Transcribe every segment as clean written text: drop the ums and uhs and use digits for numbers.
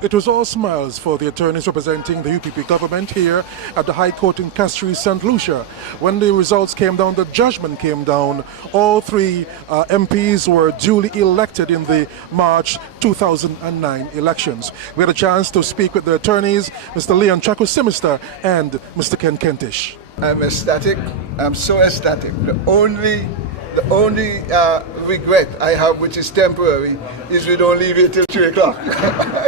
It was all smiles for the attorneys representing the UPP government here at the High Court in Castries, St Lucia. When the results came down, the judgment came down, all three MPs were duly elected in the March 2009 elections. We had a chance to speak with the attorneys, Mr. Leon Chakusimister and Mr. Ken Kentish. I'm ecstatic. I'm so ecstatic. The only regret I have, which is temporary, is we don't leave it till 3 o'clock.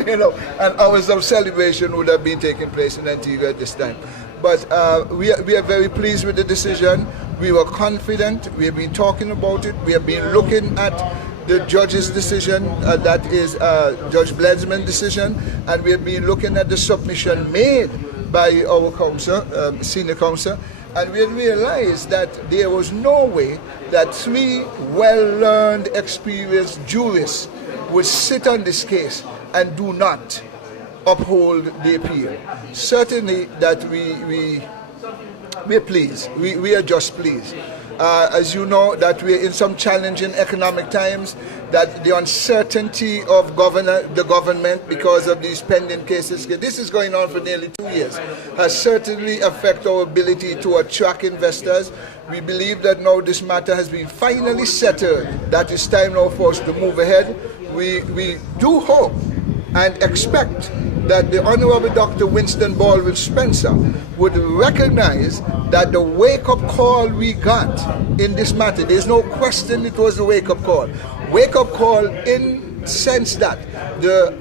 And hours of celebration would have been taking place in Antigua at this time. But we are very pleased with the decision. We were confident. We have been talking about it. We have been looking at the judge's decision, that is Judge Blenman's decision, and we have been looking at the submission made by our counsel, senior counsel, and we realized that there was no way that 3 well-learned, experienced jurists would sit on this case and do not uphold the appeal. Certainly that we're pleased. We are just pleased. As you know, that we're in some challenging economic times, that the uncertainty of the government because of these pending cases, this is going on for nearly 2 years, has certainly affected our ability to attract investors. We believe that now this matter has been finally settled, that it's time now for us to move ahead. We do hope and expect that the Honorable Dr. Winston Baldwin Spencer would recognize that the wake-up call we got in this matter, there's no question it was a wake-up call. Wake-up call in the sense that the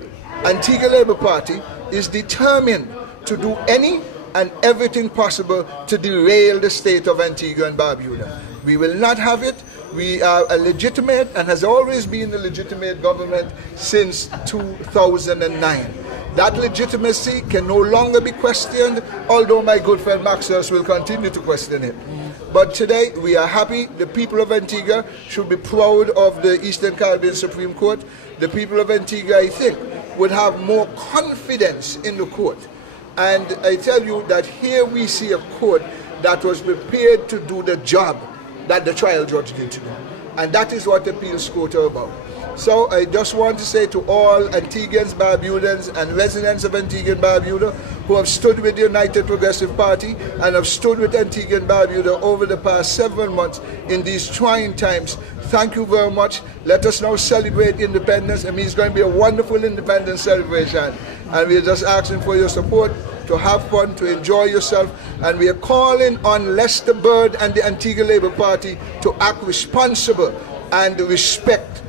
Antigua Labour Party is determined to do any and everything possible to derail the state of Antigua and Barbuda. We will not have it. We are a legitimate and has always been a legitimate government since 2009. That legitimacy can no longer be questioned, although my good friend Maxus will continue to question it. But today we are happy. The people of Antigua should be proud of the Eastern Caribbean Supreme Court. The people of Antigua, I think, would have more confidence in the court. And I tell you that here we see a court that was prepared to do the job that the trial judge did to do. And that is what appeals court are about. So I just want to say to all Antiguans, Barbudans, and residents of Antigua and Barbuda who have stood with the United Progressive Party and have stood with Antigua and Barbuda over the past several months in these trying times, thank you very much. Let us now celebrate independence. I mean, it's going to be a wonderful independence celebration. And we're just asking for your support, to have fun, to enjoy yourself. And we are calling on Lester Bird and the Antigua Labour Party to act responsible and respect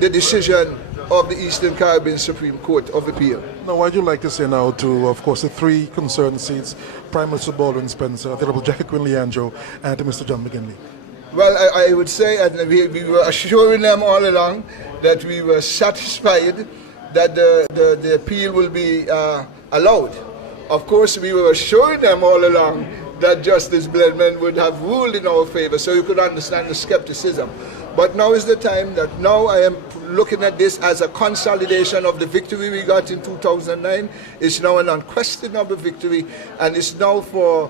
the decision of the Eastern Caribbean Supreme Court of Appeal. Now, what would you like to say now to, of course, the 3 concerned seats, Prime Minister Baldwin Spencer, the Honorable Jackie Quinliangelo, and Mr. John McGinley? Well, I would say, and we were assuring them all along that we were satisfied that the appeal will be allowed. Of course, we were assuring them all along that Justice Blenman would have ruled in our favor, so you could understand the skepticism. But now is the time that now I am looking at this as a consolidation of the victory we got in 2009. It's now an unquestionable victory, and it's now for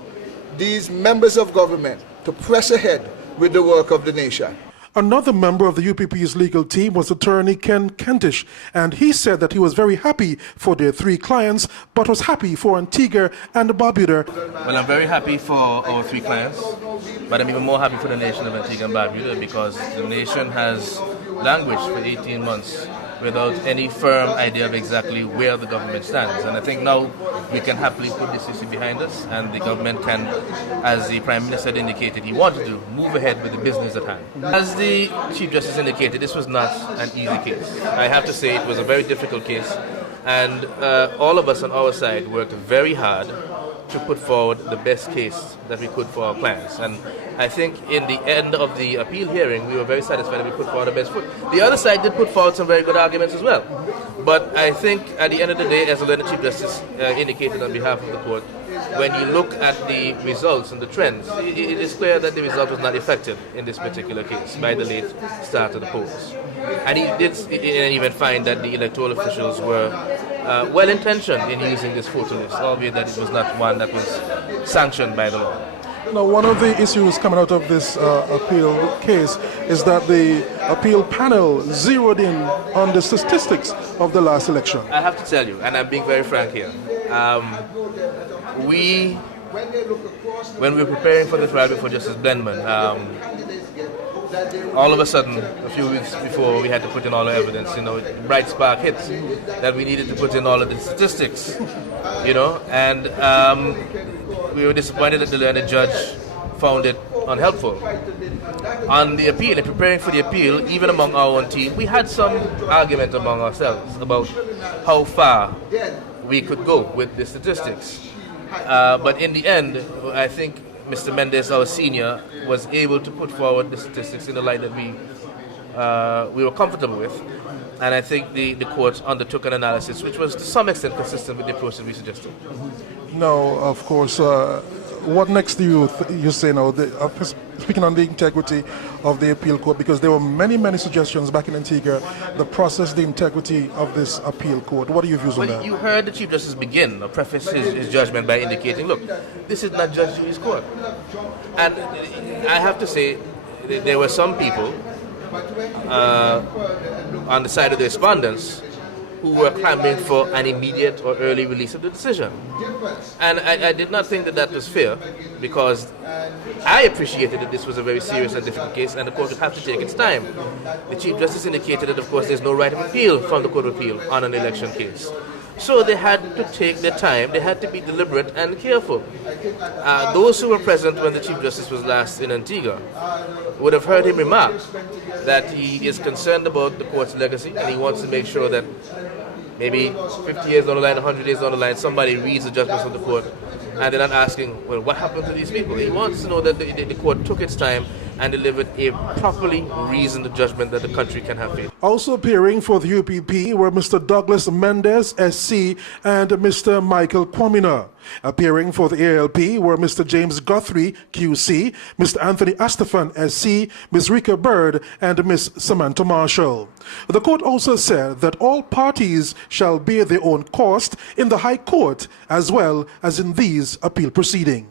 these members of government to press ahead with the work of the nation. Another member of the UPP's legal team was attorney Ken Kentish, and he said that he was very happy for their 3 clients, but was happy for Antigua and Barbuda. Well, I'm very happy for our 3 clients, but I'm even more happy for the nation of Antigua and Barbuda because the nation has languished for 18 months without any firm idea of exactly where the government stands. And I think now we can happily put this issue behind us, and the government can, as the Prime Minister indicated he wanted to, move ahead with the business at hand. As the Chief Justice indicated, this was not an easy case. I have to say it was a very difficult case, and all of us on our side worked very hard to put forward the best case that we could for our clients. And I think in the end of the appeal hearing, we were very satisfied that we put forward the best foot. The other side did put forward some very good arguments as well. But I think at the end of the day, as the Chief Justice indicated on behalf of the court, when you look at the results and the trends, it is clear that the result was not effective in this particular case by the late start of the polls. And he did even find that the electoral officials were well-intentioned in using this photo list, albeit that it was not one that was sanctioned by the law. Now, one of the issues coming out of this appeal case is that the appeal panel zeroed in on the statistics of the last election. I have to tell you, and I'm being very frank here, when we were preparing for the trial before Justice Blenman, all of a sudden, a few weeks before, we had to put in all the evidence, bright spark hits, that we needed to put in all of the statistics, and we were disappointed that the learned judge found it unhelpful. On the appeal, in preparing for the appeal, even among our own team, we had some argument among ourselves about how far we could go with the statistics. But in the end, I think Mr. Mendes, our senior, was able to put forward the statistics in the light that we were comfortable with. And I think the court undertook an analysis which was to some extent consistent with the approach that we suggested. Now, of course, what next do you say now? Speaking on the integrity of the appeal court, because there were many suggestions back in Antigua, the process, the integrity of this appeal court. What are your views on that? You heard the Chief Justice begin or preface his judgment by indicating, look, this is not Judge Judy's court. And I have to say, there were some people on the side of the respondents who were clamoring for an immediate or early release of the decision. And I did not think that was fair, because I appreciated that this was a very serious and difficult case and the court would have to take its time. The Chief Justice indicated that, of course, there's no right of appeal from the Court of Appeal on an election case. So they had to take their time, they had to be deliberate and careful. Those who were present when the Chief Justice was last in Antigua would have heard him remark that he is concerned about the court's legacy and he wants to make sure that maybe 50 years down the line, 100 years down the line, somebody reads the judgments of the court and they're not asking, well, what happened to these people? He wants to know that the court took its time and delivered a properly reasoned judgment that the country can have faith. Also appearing for the UPP were Mr. Douglas Mendes, SC, and Mr. Michael Kwamina. Appearing for the ALP were Mr. James Guthrie, QC, Mr. Anthony Astafan, SC, Ms. Rika Bird, and Ms. Samantha Marshall. The court also said that all parties shall bear their own cost in the High Court as well as in these appeal proceedings.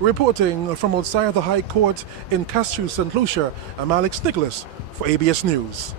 Reporting from outside the High Court in Castro, St Lucia, I'm Alex Nicholas for ABS News.